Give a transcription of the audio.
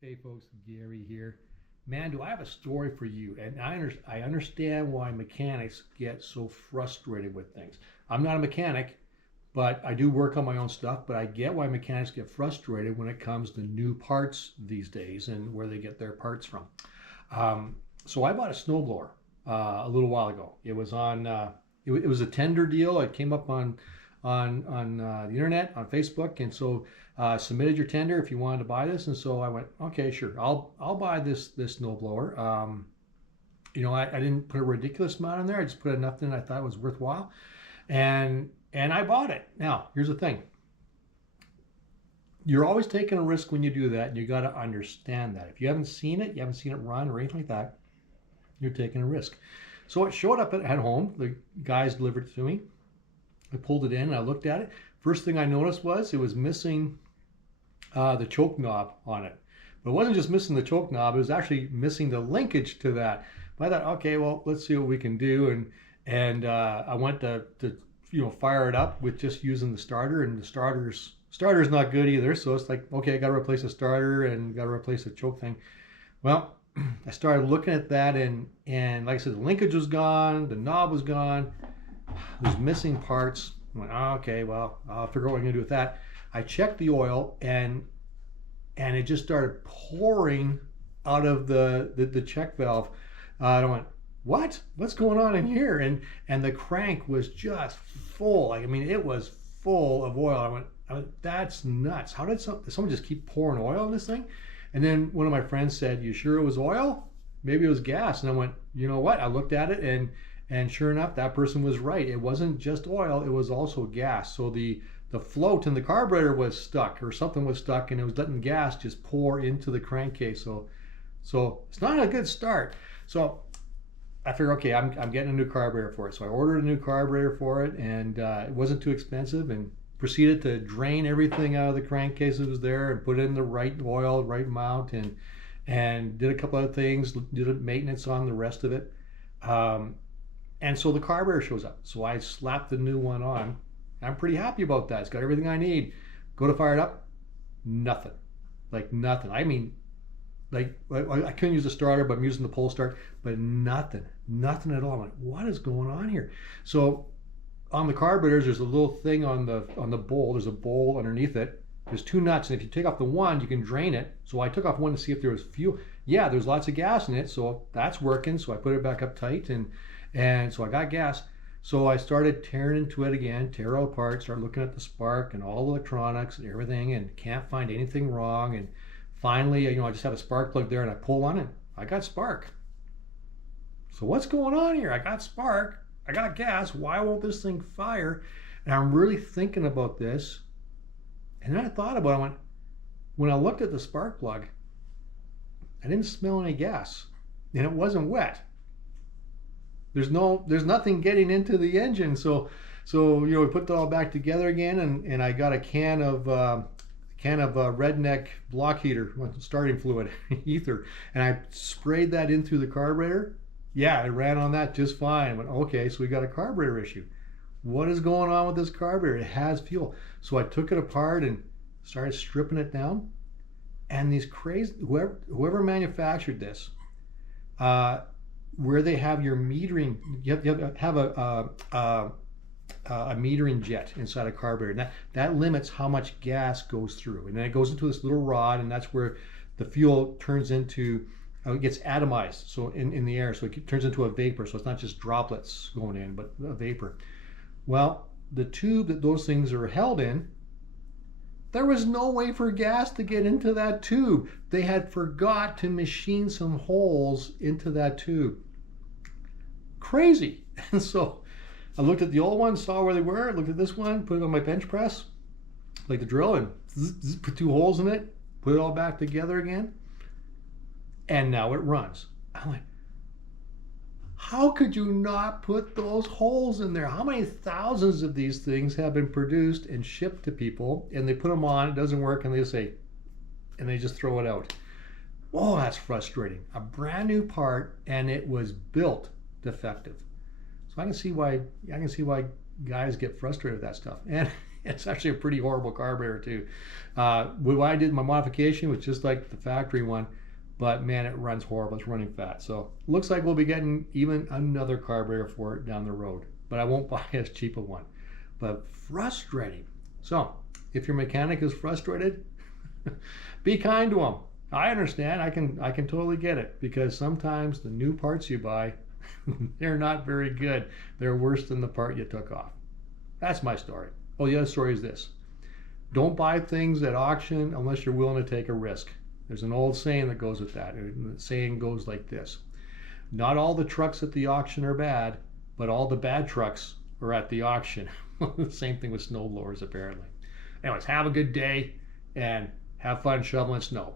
Hey folks, Gary here. Man, do I have a story for you. And I understand why mechanics get so frustrated with things. I'm not a mechanic, but I do work on my own stuff. But I get why mechanics get frustrated when it comes to new parts these days and where they get their parts from. So I bought a snowblower a little while ago. It was on. It was a tender deal. It came up on the internet on Facebook, and so submitted your tender if you wanted to buy this. And so I went, okay, sure, I'll buy this snowblower. I didn't put a ridiculous amount in there. I just put enough in I thought was worthwhile, and I bought it. Now here's the thing: you're always taking a risk when you do that, and you got to understand that. If you haven't seen it, run or anything like that, you're taking a risk. So it showed up at home. The guys delivered it to me. I pulled it in and I looked at it. First thing I noticed was it was missing the choke knob on it. But it wasn't just missing the choke knob, it was actually missing the linkage to that. But I thought, okay, well, let's see what we can do. And I went to fire it up with just using the starter, and the starter's not good either. So it's like, okay, I got to replace the starter and got to replace the choke thing. Well, I started looking at that, and like I said, the linkage was gone, the knob was gone. There's missing parts. I went, oh, okay, well, I'll figure out what I'm gonna do with that. I checked the oil, and it just started pouring out of the check valve. I went, what's going on in here? And the crank was just full. Like, I mean, it was full of oil. I went, that's nuts. How did someone just keep pouring oil in this thing? And then one of my friends said, you sure it was oil? Maybe it was gas. And I went, you know what? I looked at it, and sure enough, that person was right. It wasn't just oil, it was also gas. So the float in the carburetor was stuck, or something was stuck, and it was letting gas just pour into the crankcase. So it's not a good start. So I figured, okay, I'm getting a new carburetor for it. So I ordered a new carburetor for it, and it wasn't too expensive, and proceeded to drain everything out of the crankcase that was there and put in the right oil, right amount, and did a couple other things, did a maintenance on the rest of it. And so the carburetor shows up. So I slapped the new one on. I'm pretty happy about that. It's got everything I need. Go to fire it up, nothing. Like nothing. I mean, like I couldn't use the starter, but I'm using the pull start, but nothing at all. I'm like, what is going on here? So on the carburetors, there's a little thing on the bowl. There's a bowl underneath it. There's two nuts, and if you take off the one, you can drain it. So I took off one to see if there was fuel. Yeah, there's lots of gas in it, so that's working. So I put it back up tight, and so I got gas. So I started tearing into it again, tear it all apart, start looking at the spark and all the electronics and everything, and can't find anything wrong. And finally, I just have a spark plug there, and I pull on it. I got spark. So what's going on here? I got spark. I got gas. Why won't this thing fire? And I'm really thinking about this. And then I thought about it. I went, when I looked at the spark plug, I didn't smell any gas, and it wasn't wet. There's nothing getting into the engine. So we put it all back together again, and I got a can of redneck block heater, starting fluid, ether, and I sprayed that in through the carburetor. Yeah, it ran on that just fine. I went, okay, so we got a carburetor issue. What is going on with this carburetor? It has fuel. So I took it apart and started stripping it down. And these crazy, whoever manufactured this, where they have your metering, you have to have a metering jet inside a carburetor. And that limits how much gas goes through. And then it goes into this little rod, and that's where the fuel turns into, it gets atomized, so in the air, so it turns into a vapor. So it's not just droplets going in, but a vapor. Well, the tube that those things are held in, there was no way for gas to get into that tube. They had forgot to machine some holes into that tube. Crazy. And so I looked at the old one, saw where they were, looked at this one, put it on my bench press, like the drill, and put two holes in it, put it all back together again, and now it runs. I'm like, how could you not put those holes in there? How many thousands of these things have been produced and shipped to people, and they put them on, it doesn't work, and they just throw it out. Oh, that's frustrating. A brand new part, and it was built defective. So I can see why guys get frustrated with that stuff. And It's actually a pretty horrible carburetor too. What I did, my modification was just like the factory one, but man, it runs horrible. It's running fat. So looks like we'll be getting even another carburetor for it down the road, but I won't buy as cheap a one. But frustrating. So if your mechanic is frustrated, be kind to them. I understand. I can totally get it, because sometimes the new parts you buy, they're not very good. They're worse than the part you took off. That's my story. Oh, the other story is this. Don't buy things at auction unless you're willing to take a risk. There's an old saying that goes with that. And the saying goes like this. Not all the trucks at the auction are bad, but all the bad trucks are at the auction. The same thing with snowblowers, apparently. Anyways, have a good day and have fun shoveling snow.